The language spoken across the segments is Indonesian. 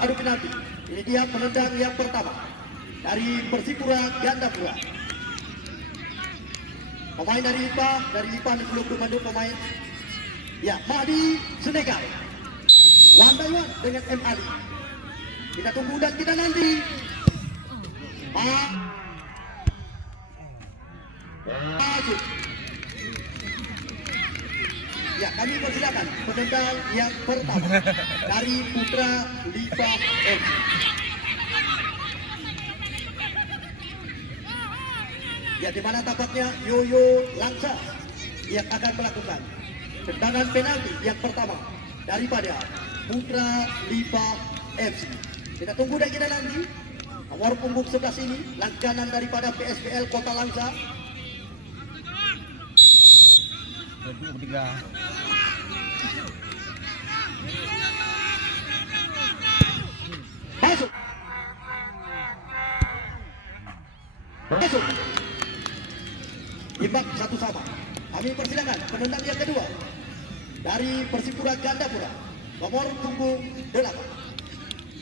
adu penalti. Ini dia penendang yang pertama dari Persipura Gandapura. Pemain dari IPA belum memandu pemain. Ya, Mahdi Senegal. One by one dengan M. Ali. Kita tunggu dan kita nanti. Masuk. Ya, kami persilakan penendang yang pertama dari Putra Lipa FC. Ya, di mana tampaknya Yoyo Langsa yang akan melakukan tendangan penalti yang pertama daripada Putra Lipa FC. Kita tunggu dan kita nanti. Nomor punggung 11 ini langganan daripada PSBL Kota Langsa. Masuk. Masuk. Imbang 1-1. Kami persilakan penendang yang kedua dari Persipura Gandapura. Nomor punggung 8.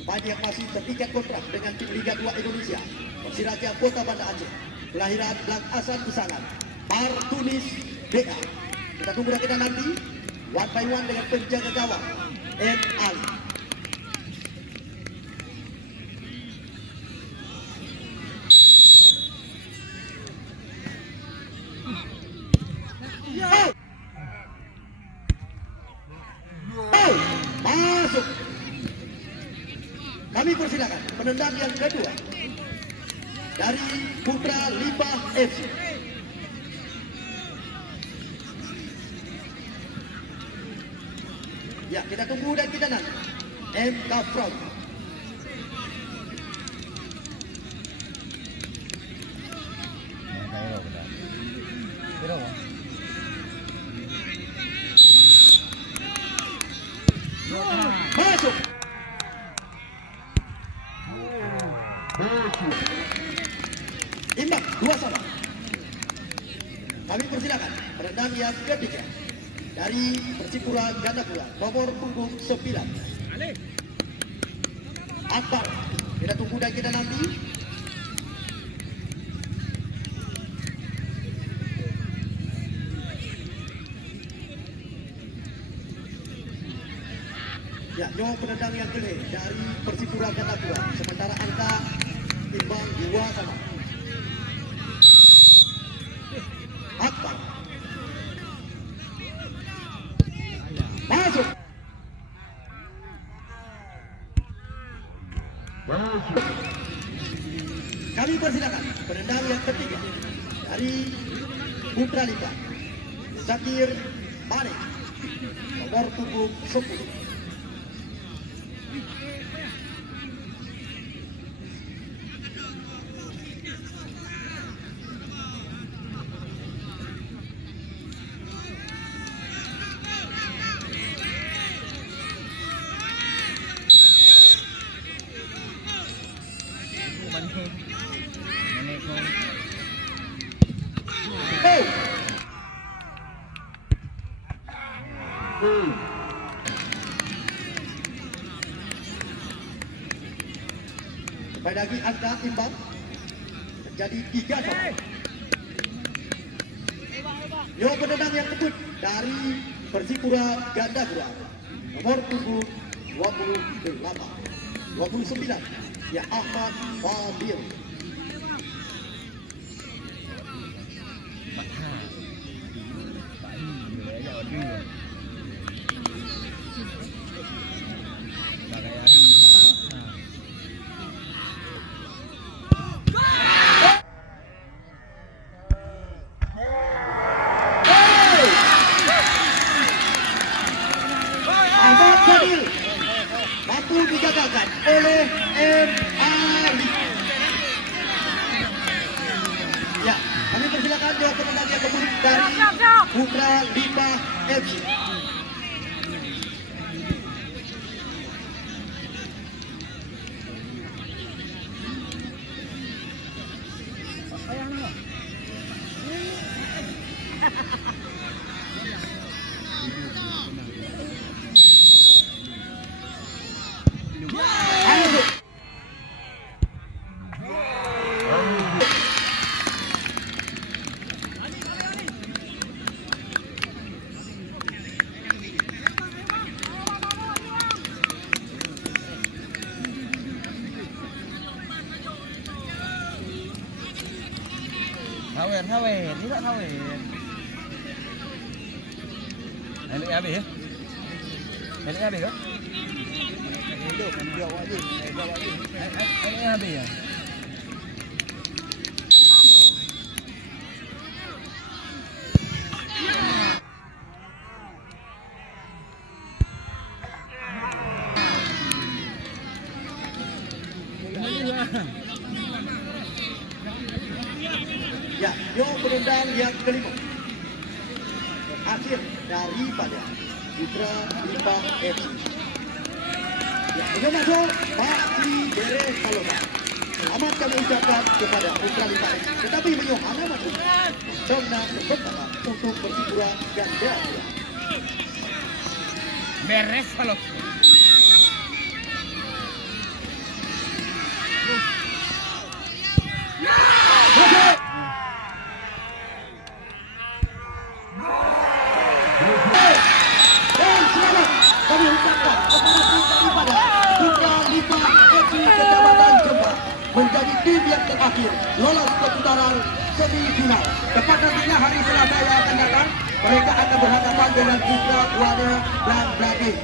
Pemain yang masih terikat kontrak dengan tim Liga 2 Indonesia. Persiraja Kota Banda Aceh. Kelahiran Blang Asan Besangan. Martunis DA. Kita tunggu dan kita nanti. One by one dengan penjaga gawang M. Ali. Masuk. Kami persilakan penendang yang kedua dari Putra Lipa FC. Ya, kita tunggu dan kita nanti. MK Fraud. Masuk. Imbang 2-1. Kami persilakan penendang yang ketiga dari Persipura Gandapura, nomor punggung 9. Akbar. Kita tunggu dan kita nanti. Ya, nyawa penendang yang kelih dari Persipura Gandapura. Sementara angka imbang 2-2. Akbar. Masuk. Kami persilakan penendang yang ketiga dari Putra Lipa, Zakir Mane, nomor punggung 10. Sampai lagi angka imbang menjadi 3-1. Yo, penendang yang kedua dari Persipura Gandapura, nomor punggung 29. Ya, Ahmad Fadil. Ahmad Fadil mampu digagalkan oleh M. Ali. Ya, kami persilakan jawab penendang yang kedua dari Putra Lipa FC. Sawer, tidak sawer. Ini habis ya? Ini habis kan? Ini habis ya? Ya, yo penendang yang kelima. Akhir daripada Putra Limpah FC. Ya, sudah masuk Pak Li Dere Saloka. Selamat kami ucapkan kepada Putra Limpah FC. Tetapi Yohana masuk Dona pertama untuk Persipura Ganda. Beres kalau. Dan selamat kami ucapkan kepada Putra Limpah FC Kecamatan Jombang menjadi tim yang terakhir lolos ke putaran semifinal. Tepat nantinya hari Selasa yang akan datang mereka akan berhadapan dengan Putra Buana dan Blagih.